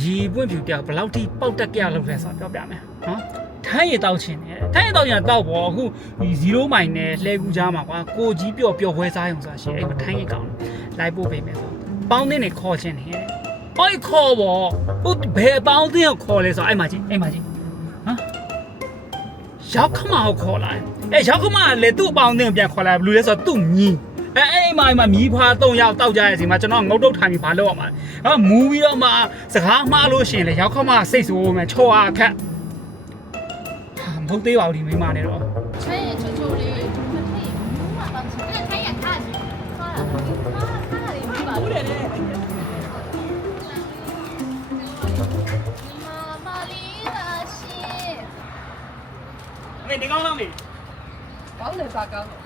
ရေပွင့်ဖြူပြဘယ်လောက်ထိပေါက်တက်ကြလောက်လဲဆိုတော့ပြောပြမယ်နော်ထိုင်းရတောက်ချင်တယ်ထိုင်းရတောက်ချင်တောက်ပေါ့အခုဒီ0မိုင်နဲ့လှဲကူကြားမှာကွာကိုကြီးပျော်ခွဲစားရုံဆိုတာရှိအဲ့မှာထိုင်းရကောင်းလိုက်ပို့ပေးမယ်ဆိုပေါင်းတင်းနေခေါ်ချင်တယ်အိုက်ခေါ်ပေါ့ဟုတ်ဘယ်ပေါင်းတင်းကိုခေါ်လဲဆိုအဲ့မှာချင်းဟမ်ရောက်ခမကိုခေါ်လာရောက်ခမကလည်းသူ့အပေါင်းတင်းကိုပြန်ခေါ်လာဘယ်လိုလဲဆိုတော့သူ့မြင်းအဲ့မှာမြီးဖွား3ယောက်တောက်ကြတဲ့အချိန်မှာကျွန်တော်ငုတ်တုတ်ထိုင်ပြီးဘာလုပ်ရမှာလဲမူပြီးတော့မှစကားမှားလို့ရှင်လေရောက်ခမစိတ်ဆိုးမယ်ချော်အခက်မဟုတ်သေးပါဘူးဒီမိမနဲ့တော့穿也球球的，他也妈妈，那他也看，他的妈妈不得嘞。妈妈离了心。喂，你刚上没？ကောင်းတယ်စားကောင်းတယ်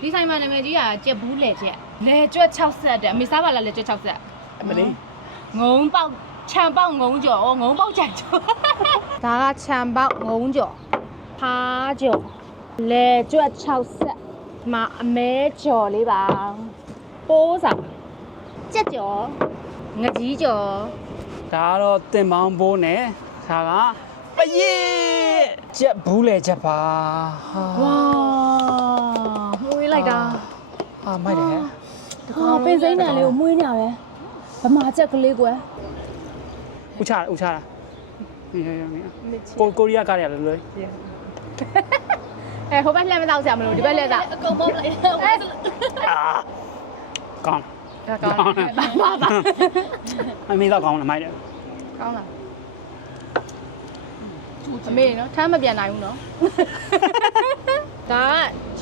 ဒီဆိုင်မှာနာမည်ကြီးကကြက်ဘူးလေကြက်လေကျွတ်60တဲ့အမေစားပါလားလေကျွတ်60အမလေးငုံပေါက်ခြံပေါက်ငုံကြော်ငုံပေါက်ကြိုက်ကြော်ဒါကခြံပေါက်ငုံကြော်ဖားကြော်လေကျွတ်60မှာအမဲကြော်လေးပါပိုးစားကြက်ကြော်ငကြီးကြော် ဒါကတော့တင်ပေါင်းပိုးနဲ့ဒါကပယေချက်ဘူးလေချက်ပါဟာ ဝါမွေးလိုက်တာ မိုက်တယ်ဟာပင်စိမ့်နံလေးကိုမွေးညာပဲဗမာချက်ကလေးကွယ် ဥချတာကိုရီးယားကားရတယ်လွယ် ဟိုဘက်လှည့်မတော့ဆရာမလို့ဒီဘက်လှည့်တာအကုန်ပုတ်လိုက်ကောင်း ဒါကောင်းပါအမေတော့ကောင်းတယ်မိုက်တယ် ကောင်းလားအမေနော်ထမ်းမပြန်နိုင်ဘူးနော်ဒါ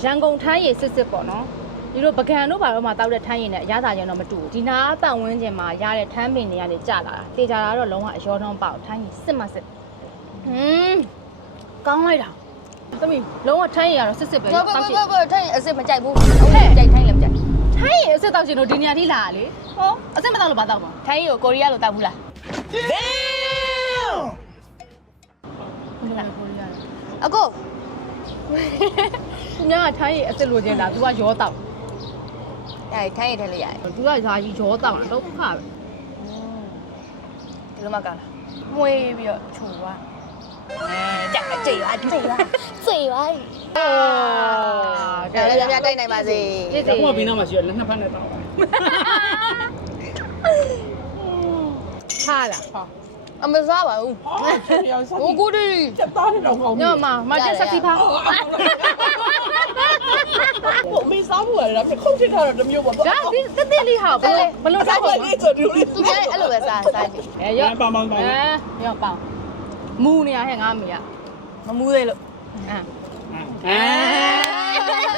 ကရန်ကုန်ထမ်းရည်စစ်ပေါ့နော်ဒီလိုပကံတို့ဘာလို့မှတောက်တဲ့ထမ်းရည်နဲ့အရသာရင်တော့မတူဘူးဒီနာပတ်ဝန်းကျင်မှာရတဲ့ထမ်းပင်တွေကနေကြာလာတာတေချာတာတော့လုံးဝအရောနှောင်းပေါ့ထမ်းရည်စစ်ကောင်းလိုက်တာသမီးလုံးဝထမ်းရည်ကတော့စစ်ပဲတောက်ချင် ထိုင်းအစ်စ်မကြိုက်ဘူးဟုတ်တယ်ကြိုက်ထိုင်းလည်းမကြိုက် ထိုင်းရည်အစစ်တောက်ချင်တော့ဒီနေရာထိလာလေဟောအစစ်မတောက်လို့ဘာတောက်ပါ ထိုင်းကိုကိုရီးယားလိုတောက်ဘူးလား အကိုသူများကထိုင်းရည်အစစ်လိုချင်တာ तू ကရောတောက် အဲထိုင်းရထဲလေးရတယ် သူကဇာကြီးရောတောက်တာတော့ခါပဲ ဒီလိုမှကောင်းလားမွေးပြီးတော့ခြုံသွားကြက်ကြိတ်သွားစိတ်ပါ ကြတိုက်နိုင်ပါစေ ဒါမှမပြီးတော့မှရှိရလက်နှစ်ဖက်နဲ့တောင်း ထားလား အမစားပါဘူးဟိုကိုဒီ ချက်သားနဲ့တော့ကောင်း ညမတက်ဆက်စီဖာ ဟိုအမေစားဖို့ရတယ်ဒါပေမဲ့ခုတ်ချစ်ထားတော့တစ်မျိုးပေါ့ ဒါဒီတက်လေးဟာဘလို့တောက်ပါ လေးဆိုတူလေး သူများအဲ့လိုပဲစားကြည့် ရောပေါင်ရောပေါင်မူနေရဟဲ့ငါမေက မမူးသေးလို့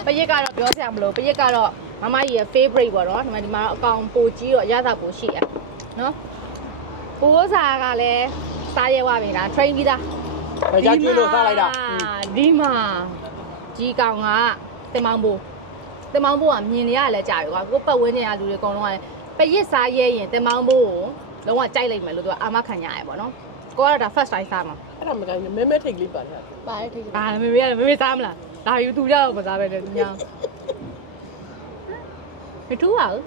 ပရစ်ကတော့ပြောစရာမလိုပရစ်ကတော့မမကြီးရဲ့ favorite ပေါ့နော်ဒီမှာအကောင်ပိုကြီးတော့ရတာပိုရှိရနော်ပိုးစားကလည်းစားရဲဝပြီလား train ပြီးသား ကြာကျွေးလို့စားလိုက်တာ ဒီမှာကြီးကောင်ကတင်မောင်းပိုးကမြင်နေရလဲကြာပြီကွာကိုပတ်ဝန်းကျင်ကလူတွေအကုန်လုံးကလည်းပရစ်စားရဲရင်တင်မောင်းပိုးကိုလုံးဝကြိုက်လိုက်မယ်လို့သူကအာမခံရရပေါ့နော်ကိုကတော့ဒါ first time စားမှာ အဲ့ဒါမကိုင်းမဲမဲထိတ်လေးပါလား ပါတယ်ထိတ် အာမေစားမလားဒါယူသူကြောက်မစားပဲလေညောင်းမထူးပါဘူး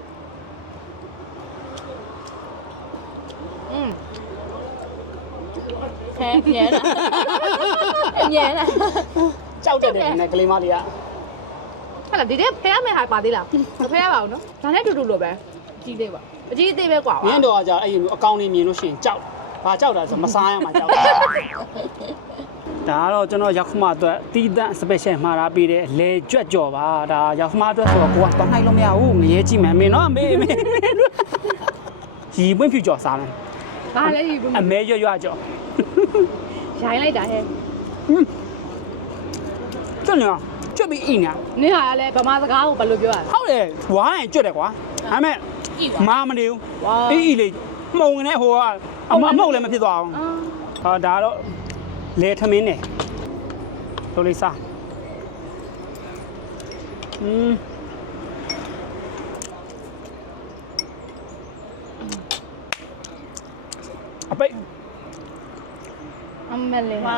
ဟဲ့ညဲလားကြောက်တဲ့နဲ့ကလေးမလေးက ဟဲ့လားဒီတဲ့ဖဲရမယ်ဟာပါသေးလားမဖဲရပါဘူးနော်ဒါနဲ့တူတူလိုပဲအကြီးသေးပါအကြီးသေးပဲကွာ မင်းတော်ကကြာအဲ့လိုအကောင့်လေးမြင်လို့ရှိရင်ကြောက်ဘာကြောက်တာဆိုမစားရမှာကြောက်ဒါကတော့ကျွန်တော်ရောက်ခမအတွက်တီးတန့် special မှာတာပေးတယ်လေကြွက်ကြော်ပါဒါရောက်ခမအတွက်ဆိုတော့ကိုကသွားနိုင်လို့မရဘူးငရဲကြည့်မယ်မင်းနော်မေရီပွင့်ဖြူကြော်စားမယ် ဘာလဲဒီ အမဲရွကြော် ရိုင်းလိုက်တာဟဲ့ ကျွတ်နေကျွတ်ပြီးအိနေ နင်ဟာလည်းဗမာစကားကိုဘယ်လိုပြောရလဲ ဟုတ်တယ်ဝိုင်းကျွတ်တယ်ကွာဒါပေမဲ့မာမနေဘူးအေးလေမှုံနေဟိုကအမမှုံလည်းမဖြစ်သွားအောင်ဟာဒါတော့လေထမင်းနဲ့တို့လေးစားအပိတ် အမလေးဝါ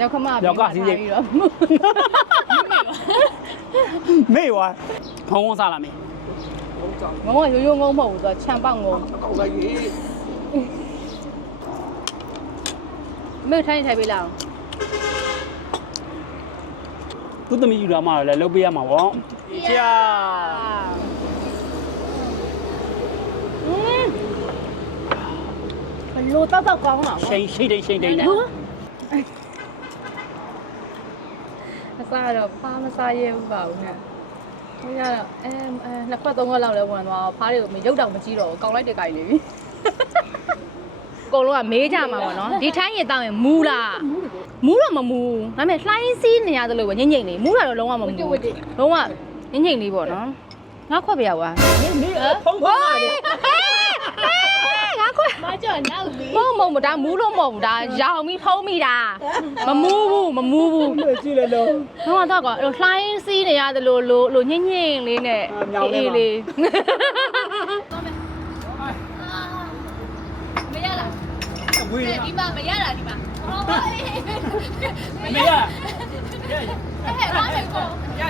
ရောက်ခမ ရောက်ကစီးပြီးတော့မေ့ဝါဖုံးစားလာမေး ငုံကရိုးရိုးငုံမဟုတ်ဘူးသူကခြံပေါက်ငုံ အကောက်လိုက်ကြီး မေထိုင်းထိုင်ပေးလောက် သူသမီးယူလာမှလည်းလုပ်ပေးရမှာပေါ့ကြာ ဘလို့တောက်တောက်ကောင်းတော့ ရှိန်တိန်နဲ့ အစားတော့ဖားမစားရဲဘူးပါဘူးနဲ့။ဒီကတော့နှစ်ခွက်သုံးခွက်လောက်လဲဝင်သွားတော့ဖားတွေကိုမရုပ်တောင်မကြည့်တော့ဘူး။ကောင်းလိုက်တဲ့ကြိုင်လေပြီ အကုန်လုံးကမေးကြမှာပေါ့နော်ဒီထိုင်းရေတောင်းရင်မူလားမူတော့မမူဒါပေမဲ့လှိုင်းစီးနေရတယ်လို့ပဲညင်ညင်လေးမူတာတော့လုံးဝမမူလုံးဝညင်ညင်လေးပေါ့နော်ငါခွက်ပြရပါ နေဖုံးဖုံးရတယ် ငါခွက် ။မကြောက်နောက်လေ မဟုတ်ဒါမူလို့မဟုတ်ဘူးဒါရောင်ပြီးဖုံးမိတာမမူဘူး လို့ကြည့်လဲလို့ တော့တော့ကလှိုင်းစီးနေရတယ်လို့ညင်ညင်လေးနဲ့လေး မရလား ဝေး ဒီမှာမရလားဒီမှာဟောပါ မရ ဟဲ့ဘာလဲကော ရ